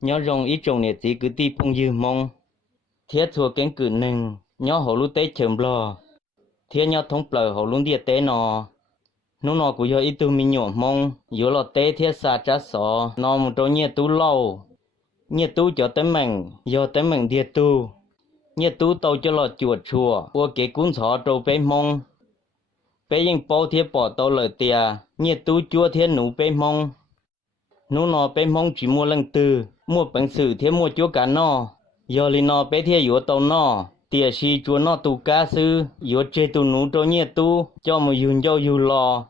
nhớ rong ít trồng nhiệt chỉ cứ ti phong dư mong thiết thua kén cử nừng nhớ hồ lú tế chầm lo thiết nhớ thống bờ hồ lú địa tế nọ nó nọ của do ít tu mi nhọ mong yếu lọ tế thiết xa trả sọ nọ một chỗ nhiệt tú lâu nhiệt tú cho tới mình do tới mình địa tu nhiệt tú tàu cho lọ chuột chùa qua kế cuốn sọ trâu bé mong bé yên bao thiết bỏ tàu lời tia nhiệt tú chua thiết nụ bé mong nó nọ bé mong chỉ mua lần từ mua bản sự thiết mua chúa cả nọ giờ li nọ bé thiết yếu tàu nọ tia si chúa nọ tu cá sư yếu chơi tu nụ cho nhiệt tú cho một yun cho yu lò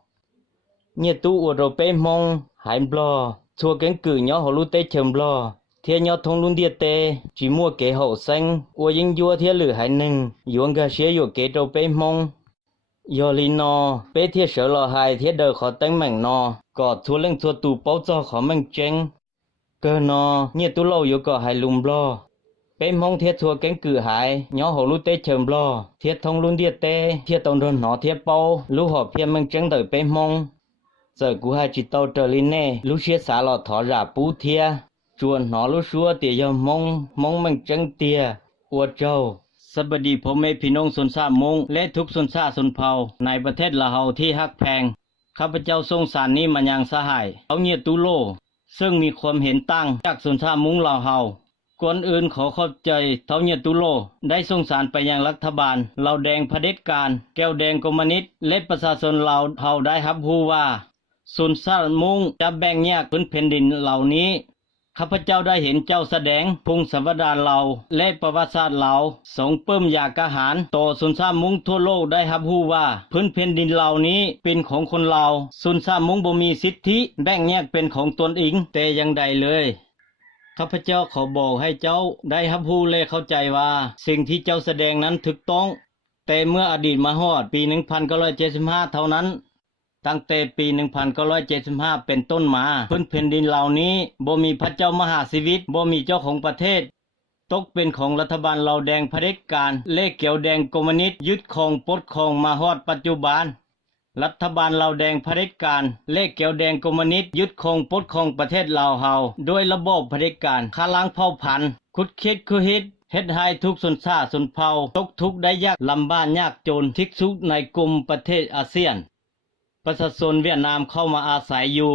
nhiệt tú ở rồi bé mong hải blo chua cánh cử nhỏ hồ lú tê chầm blo thiết nhỏ thông luôn địa tê chỉ mua kế hậu xanh ô yên vua thiết lử hải nừng yuan gà xế yếu kế trâu bé mong giờ li nọ bé thiết sợ lò hài thiết đời khó tánh mảnh nọ có thua lên thua tù bao cho khó mảnh tranh cơ nọ nhiệt tú lâu yếu có hải lùm blo bé mong thiết thua cánh cử hải nhỏ hồ lú tê chầm blo thiết thông luôn địa tê thiết tổng đơn nó thiết bao lú họ phiên mảnh tranh đời bé mong giờ cú hai chỉ tàu trở lên nè lú xế xả lò thỏ rả bú thia chuồn nó lú xua tìa giờ mong mảnh tranh tìa uo châuสวัสดีพ่อแม่พี่น้องชนชาติมงและทุกชนชาติชนเผ่าในประเทศลาวที่ฮักแพงข้าพเจ้าส่งสารนี้มายังสหายเอาเงียตุโลซึ่งมีความเห็นตั้งจากชนชาติมงลาวเฮาก่อนอื่นขอขอบใจเท่าเงียตุโลได้ส่งสารไปยังรัฐบาลลาวแดงเผด็จการแก้วแดงคอมมิวนิสต์และประชาชนลาวเฮาได้รับรู้ว่าชนชาติมงจะแบ่งแยกพื้นแผ่นดินเหล่านี้ข้าพเจ้าได้เห็นเจ้าแสดงพงศาวดารลาวและประวัติศาสตร์ลาวส่งเพิ่มยากอาหารต่อชนชาติมงทั่วโลกได้รับรู้ว่าพื้นแผ่นดินเหล่านี้เป็นของคนลาวชนชาติมงบ่มีสิทธิแบ่งแยกเป็นของตนเองแต่อย่างใดเลยข้าพเจ้าขอบอกให้เจ้าได้รับรู้และเข้าใจว่าสิ่งที่เจ้าแสดงนั้นถูกต้องแต่เมื่ออดีตมาฮอดปี1975เท่านั้นตั้งแต่ปี1975เป็นต้นมาพื้นแผ่นดินเหล่านี้บ่มีพระเจ้ามหาชีวิตบ่มีเจ้าของประเทศตกเป็นของรัฐบาลลาวแดงเผด็จการและเขียวแดงคอมมิวนิสต์ยึดครองปกครองมาฮอดปัจจุบันรัฐบาลลาวแดงเผด็จการและเขียวแดงคอมมิวนิสต์ยึดครองปกครองประเทศลาวเฮาด้วยระบบเผด็จการฆ่าล้างเผ่าพันธุ์ขุดเข็ดคือเฮ็ดให้ทุกชนชาติชนเผ่าตกทุกข์ได้ยากลำบากยากจนที่สุดในกลุ่มประเทศอาเซียนประชาชนเวียดนามเข้ามาอาศัยอยู่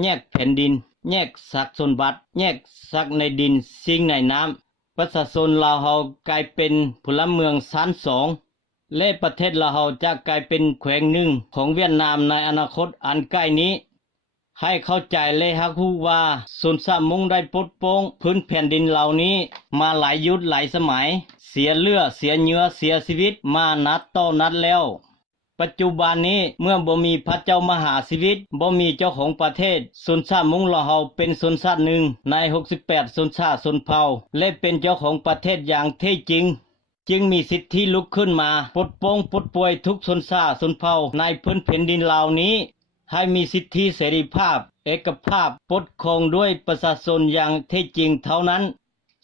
แยกแผ่นดินแยกศักดิ์สมบัติแยกศักดิ์ในดินสิ่งในน้ำประชาชนลาวเฮากลายเป็นพลเมืองชั้นสองและประเทศลาวเฮาจะกลายเป็นแขวงหนึ่งของเวียดนามในอนาคตอันใกล้นี้ให้เข้าใจและฮักฮู้ว่าชนชาติมงได้ปลดปล่อยพื้นแผ่นดินเหล่านี้มาหลายยุคหลายสมัยเสียเลือดเสียเนื้อเสียชีวิตมานัดต่อนัดแล้วปัจจุบันนี้เมื่อบ่มีพระเจ้ามหาชีวิตบ่มีเจ้าของประเทศชนชาติมงลาวเฮาเป็นชนชาติหนึ่งใน68ชนชาติชนเผ่าและเป็นเจ้าของประเทศอย่างแท้จริงจึงมีสิทธิลุกขึ้นมาปลดปล่อยปลดป่วยทุกชนชาติชนเผ่าในพื้นแผ่นดินเหล่านี้ให้มีสิทธิเสรีภาพเอกภาพปกครองด้วยประชาชนอย่างแท้จริงเท่านั้น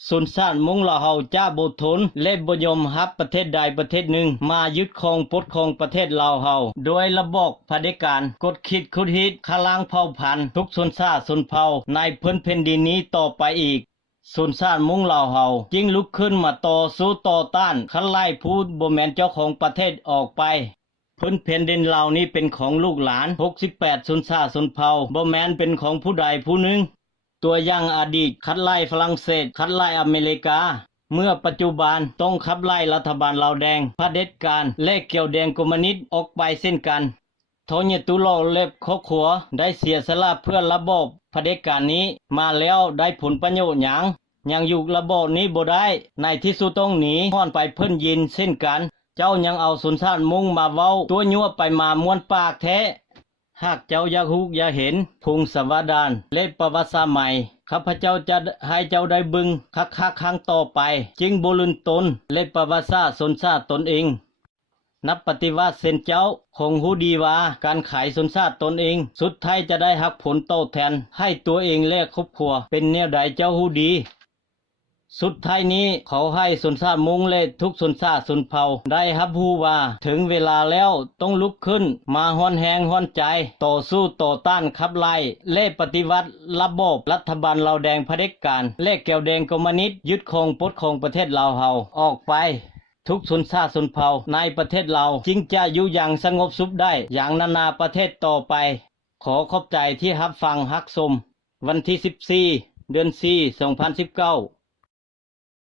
ชนชาติมงลาวเฮาจะบ่ทนและบ่ยอมรับประเทศใดประเทศหนึ่งมายึดครองปกครองประเทศลาวเฮาโดยระบบเผด็จการกดขิดคุดฮิตฆ่าล้างเผ่าพันธุ์ทุกชนชาติชนเผ่าในพื้นแผ่นดินนี้ต่อไปอีกชนชาติมงลาวเฮาจึงลุกขึ้นมาต่อสู้ต่อต้านขับไล่ผู้บ่แม่นเจ้าของประเทศออกไปพื้นแผ่นดินเหล่านี้เป็นของลูกหลาน68ชนชาติชนเผ่าบ่แม่นเป็นของผู้ใดผู้หนึ่งตัวอย่างอดีตขับไล่ฝรั่งเศสขับไล่อเมริกาเมื่อปัจจุบันต้องขับไล่รัฐบาลลาวแดงเผด็จการและเขียวแดงคอมมิวนิสต์ออกไปเช่นกันโทเนตุโลและครอบครัวได้เสียสละเพื่อระบบเผด็จการนี้มาแล้วได้ผลประโยชน์หยังอยู่ระบบนี้บ่ได้ในที่สุดต้องหนีฮ้อนไปเพิ่นยินเช่นกันเจ้ายังเอาชนชาติมงมาเว้าตัวยั่วไปมาม้วนปากแท้หากเจ้าอยากรู้อยากเห็นพงศาวดารและประวัติศาสตร์ใหม่ข้าพเจ้าจะให้เจ้าได้บึงคักครั้งต่อไปจึงบ่ลืมตนและประวัติศาสตร์ชนชาติตนเองนับปฏิวัติเส้นเจ้าคงรู้ดีว่าการขายชนชาติตนเองสุดท้ายจะได้รับผลตอบแทนให้ตัวเองและครอบครัวเป็นแนวใดเจ้ารู้ดี สุดท้ายนี้เขาให้ชนชาติมุงและทุกชนชาติชนเผ่าได้รับรู้ว่าถึงเวลาแล้วต้องลุกขึ้นมาฮ้อนแฮงฮ้อนใจต่อสู้ต่อต้านขับไล่และปฏิวัติระบอบรัฐบาลลาวแดงเผด็จการและแก้วแดงคอมมิวนิสต์ยึดครองปกครองประเทศลาวเฮาออกไปทุกชนชาติชนเผ่าในประเทศลาวจึงจะอยู่อย่างสงบสุขได้อย่างนานาประเทศต่อไปขอขอบใจที่รับฟังรับชมวันที่14 เดือน4 2019